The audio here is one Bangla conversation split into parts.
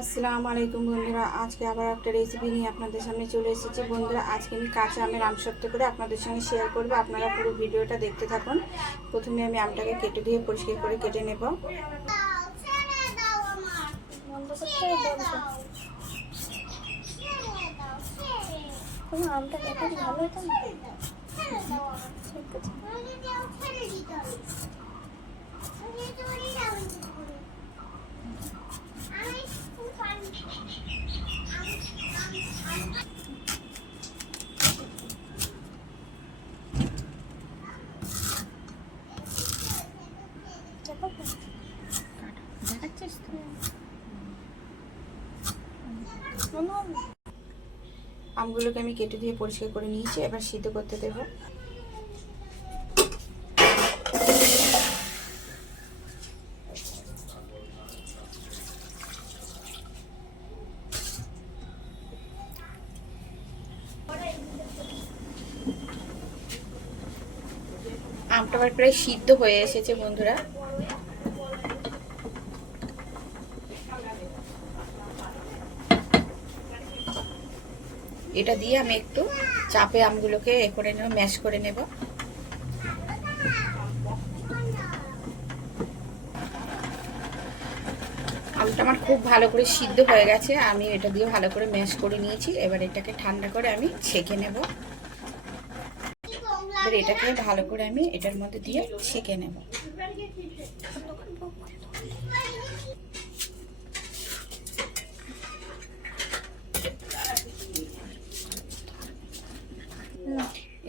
আসসালামু আলাইকুম বন্ধুরা, আজকে আবার একটা রেসিপি নিয়ে আপনাদের সামনে চলে এসেছি। বন্ধুরা, আজকে আমি কাঁচা আমের আমসত্ব করে আপনাদের সঙ্গে শেয়ার করব। আপনারা পুরো ভিডিওটা দেখতে থাকুন। প্রথমে আমি আমটাকে কেটে দিয়ে পরিষ্কার করে কেটে নেব। আমটা দেখে ভালো আমগুলোকে আমি কেটে দিয়ে পরিষ্কার করে নিয়েছি, এবার সিদ্ধ করতে দেবো। আমটা আবার প্রায় সিদ্ধ হয়ে এসেছে, বন্ধুরা। এটা দিয়ে আমি একটু চাপে আমগুলোকে এ করে নেব, ম্যাশ করে নেব। আমটা আমার খুব ভালো করে সিদ্ধ হয়ে গেছে, আমি এটা দিয়ে ভালো করে ম্যাশ করে নিয়েছি। এবার এটাকে ঠান্ডা করে আমি ছেঁকে নেব। এবার এটাকে ভালো করে আমি এটার মধ্যে দিয়ে ছেঁকে নেব।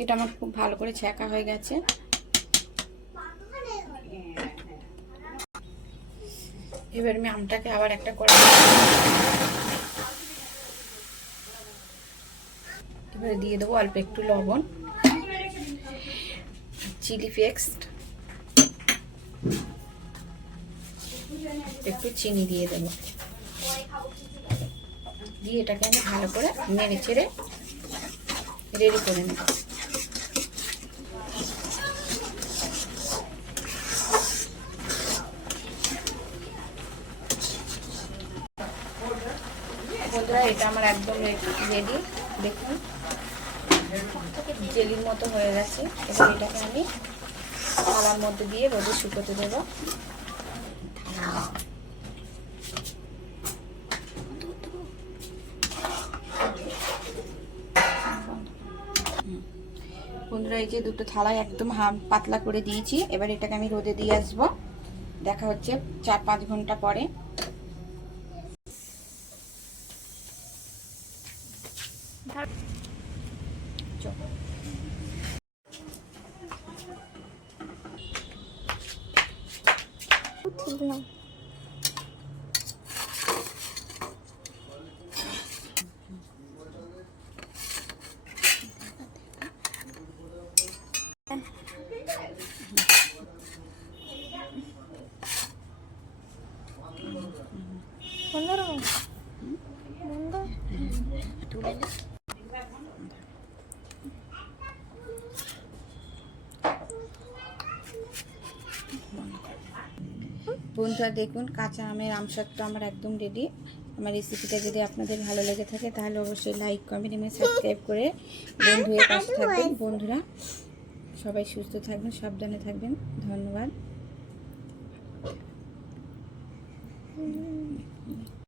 এটা আমার খুব ভালো করে ছেঁকা হয়ে গেছে। এবার আমি আমটাকে আবার একটা করে এবারে দিয়ে দেবো অল্প একটু লবণ, চিলি ফ্লেক্স একটু চিনি দিয়ে দেবো। দিয়ে এটাকে আমি ভালো করে নেড়ে চেড়ে রেডি করে নেব। বন্ধুরা এটা আমার একদম রেডি দেখুন। জেলির মতো হয়ে গেছে। এবার এটাকে আমি থালার মধ্যে দিয়ে রোদে শুকোতে দেবো। বন্ধুরা, এই যে দুটো থালায় একদম হাম পাতলা করে দিয়েছি। এবার এটাকে আমি রোদে দিয়ে আসব। দেখা হচ্ছে চার পাঁচ ঘণ্টা পরে। 살. 줘. 오늘은 뭔가? 도레미? বন্ধুরা দেখুন, কাঁচা আমের আমসত্ব আমার একদম রেডি আমার রেসিপিটা যদি আপনাদের ভালো লেগে থাকে, তাহলে অবশ্যই লাইক কমেন্ট এবং সাবস্ক্রাইব করে বন্ধুদের পাশে থাকবেন। বন্ধুরা, সবাই সুস্থ থাকবেন, সাবধানে থাকবেন। ধন্যবাদ।